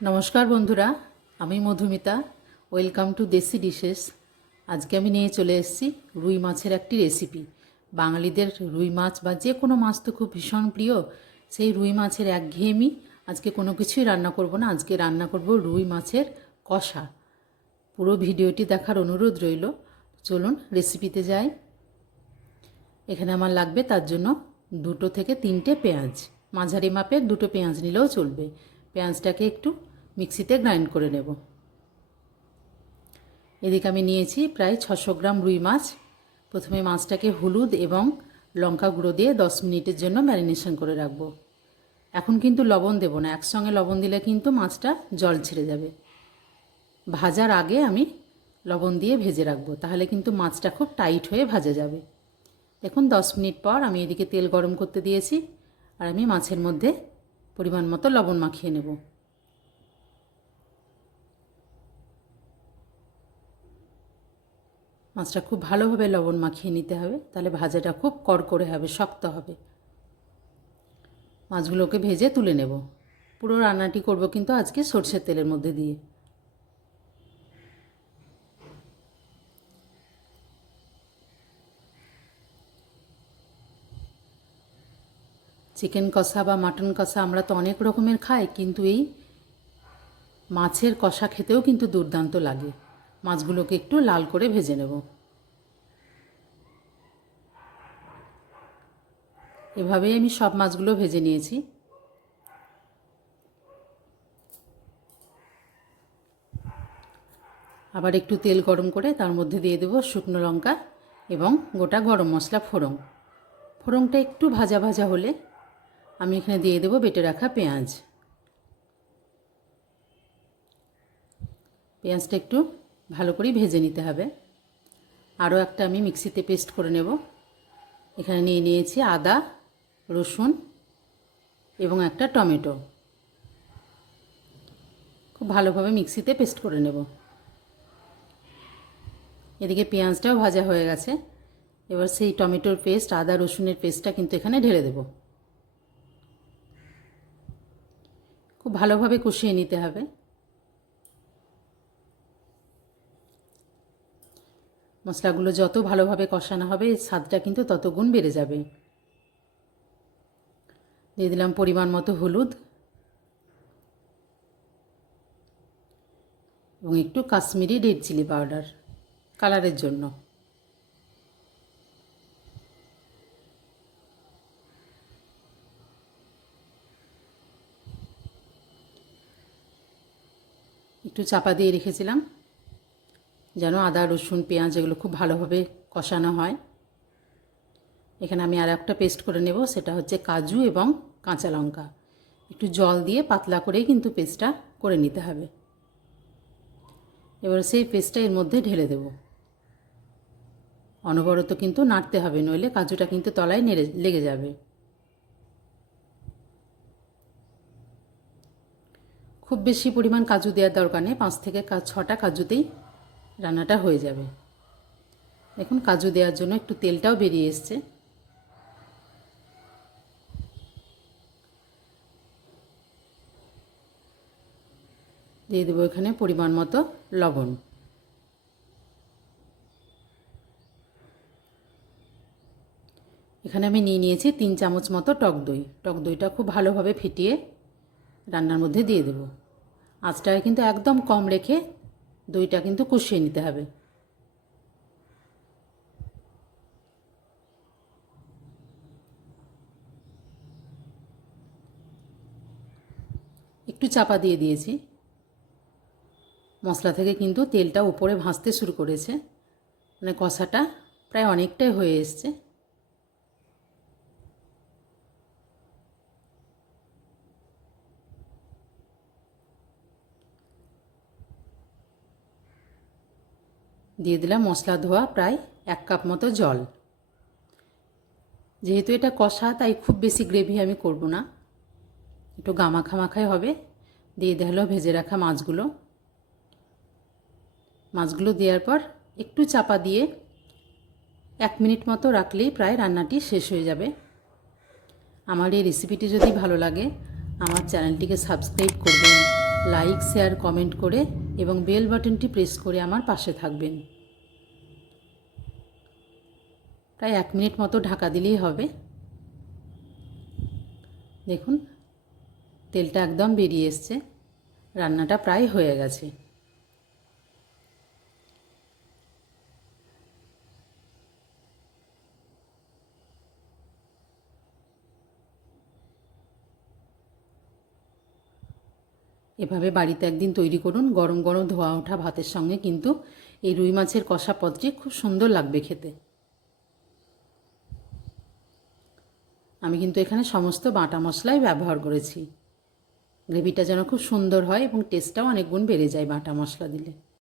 নমস্কার বন্ধুরা, আমি Madhumita. Welcome to desi dishes আজকে আমি নিয়ে চলে এসেছি রুই মাছের একটি রেসিপি বাঙালিদের রুই মাছ বা যে কোনো মাছ তো খুব ভীষণ প্রিয়। সেই রুই মাছের একঘেয়েমি আজকে কোনো কিছুই রান্না করব না। আজকে রান্না করব রুই মাছের কষা। পুরো ভিডিওটি দেখার অনুরোধ রইল। চলুন রেসিপিতে যাই। এখানে আমার লাগবে তার জন্য দুটো থেকে তিনটে পেঁয়াজ। মাঝারি মাপের দুটো পেঁয়াজ নিলেও চলবে। পেঁয়াজটাকে একটু মিক্সিতে গ্রাইন্ড করে নেব। এদিকে আমি নিয়েছি প্রায় ছশো গ্রাম রুই মাছ। প্রথমে মাছটাকে হলুদ এবং লঙ্কা গুঁড়ো দিয়ে দশ মিনিটের জন্য ম্যারিনেশন করে রাখব। এখন কিন্তু লবণ দেব না, একসঙ্গে লবণ দিলে কিন্তু মাছটা জল ছেড়ে যাবে। ভাজার আগে আমি লবণ দিয়ে ভেজে রাখব, তাহলে কিন্তু মাছটা খুব টাইট হয়ে ভাজা যাবে। দেখুন, দশ মিনিট পর আমি এদিকে তেল গরম করতে দিয়েছি, আর আমি মাছের মধ্যে পরিমাণ মতো লবণ মাখিয়ে নেব। মাছটা খুব ভালোভাবে লবণ মাখিয়ে নিতে হবে। তাহলে ভাজাটা খুব কড়কড়ে হবে, শক্ত হবে। মাছগুলোকে ভেজে তুলে নেব। পুরো রান্নাটি করব কিন্তু আজকে সর্ষের তেলের মধ্যে দিয়ে। চিকেন কষা বা মাটন কষা আমরা তো অনেক রকমের খাই, কিন্তু এই মাছের কষা খেতেও কিন্তু দুর্দান্ত লাগে। মাছগুলোকে একটু লাল করে ভেজে নেব। এভাবেই আমি সব মাছগুলো ভেজে নিয়েছি। আবার একটু তেল গরম করে তার মধ্যে দিয়ে দেবো শুকনো লঙ্কা এবং গোটা গরম মশলা ফোড়ন। ফোড়নটা একটু ভাজা ভাজা হলে আমি এখানে দিয়ে দেবো বেটে রাখা পেঁয়াজ। পেঁয়াজটা একটু ভালো করে ভেজে নিতে হবে। আরও একটা আমি মিক্সিতে পেস্ট করে নেব। এখানে নিয়ে নিয়েছি আদা, রসুন এবং একটা টমেটো। খুব ভালোভাবে মিক্সিতে পেস্ট করে নেব। এদিকে পেঁয়াজটাও ভাজা হয়ে গেছে। এবার সেই টমেটোর পেস্ট, আদা, রসুনের পেস্টটা কিন্তু এখানে ঢেলে দেবো। খুব ভালোভাবে কষিয়ে নিতে হবে। মশলাগুলো যত ভালোভাবে কষানো হবে স্বাদটা কিন্তু তত গুণ বেড়ে যাবে। দিয়ে দিলাম পরিমাণ মতো হলুদ এবং একটু কাশ্মীরি রেড চিলি পাউডার কালারের জন্য। একটু চাপা দিয়ে রেখেছিলাম। যেন আদা, রসুন, পেঁয়াজ এগুলো খুব ভালোভাবে কষানো হয়। এখানে আমি আর একটা পেস্ট করে নেব, সেটা হচ্ছে কাজু এবং কাঁচা লঙ্কা। একটু জল দিয়ে পাতলা করেই কিন্তু পেস্টটা করে নিতে হবে। এবার সেই পেস্টটা এর মধ্যে ঢেলে দেব। অনবরত কিন্তু নাড়তে হবে, নইলে কাজুটা কিন্তু তলায় নেড়ে, লেগে যাবে। খুব বেশি পরিমাণ কাজু দেওয়ার দরকার নেই, পাঁচ থেকে ছটা কাজুতেই রান্নাটা হয়ে যাবে। দেখুন, কাজু দেওয়ার জন্য একটু তেলটাও বেরিয়ে এসছে। দিয়ে দেবো এখানে পরিমাণ মতো লবণ। এখানে আমি নিয়ে নিয়েছি তিন চামচ মতো টক দই। টক দইটা খুব ভালোভাবে ফিটিয়ে রান্নার মধ্যে দিয়ে দেব। আঁচটাকে কিন্তু একদম কম রেখে দইটা কিন্তু কষিয়ে নিতে হবে। একটু চাপা দিয়ে দিয়েছি। মশলা থেকে কিন্তু তেলটা উপরে ভাসতে শুরু করেছে। মানে কষাটা প্রায় অনেকটাই হয়ে এসছে। দিয়ে দিলাম মশলা ধোয়া প্রায় এক কাপ মতো জল। যেহেতু এটা কষা, তাই খুব বেশি গ্রেভি আমি করব না। একটু গামাখা মাখাই হবে। দিয়ে দিলো ভেজে রাখা মাছগুলো। মাছগুলো দেওয়ার পর একটু চাপা দিয়ে এক মিনিট মতো রাখলেই প্রায় রান্নাটি শেষ হয়ে যাবে। আমার এই রেসিপিটি যদি ভালো লাগে, আমার চ্যানেলটিকে সাবস্ক্রাইব করবেন, লাইক, শেয়ার, কমেন্ট করে এবং বেল বাটনটি প্রেস করে আমার পাশে থাকবেন। প্রায় এক মিনিট মতো ঢাকা দিলেই হবে। দেখুন, তেলটা একদম বেরিয়ে এসছে। রান্নাটা প্রায় হয়ে গেছে। এভাবে বাড়িতে একদিন তৈরি করুন। গরম গরম ধোয়া ওঠা ভাতের সঙ্গে কিন্তু এই রুই মাছের কষা পদটি খুব সুন্দর লাগবে খেতে। আমি কিন্তু এখানে সমস্ত বাটা মশলাই ব্যবহার করেছি। গ্রেভিটা যেন খুব সুন্দর হয় এবং টেস্টটাও অনেক গুণ বেড়ে যায় বাটা মশলা দিলে।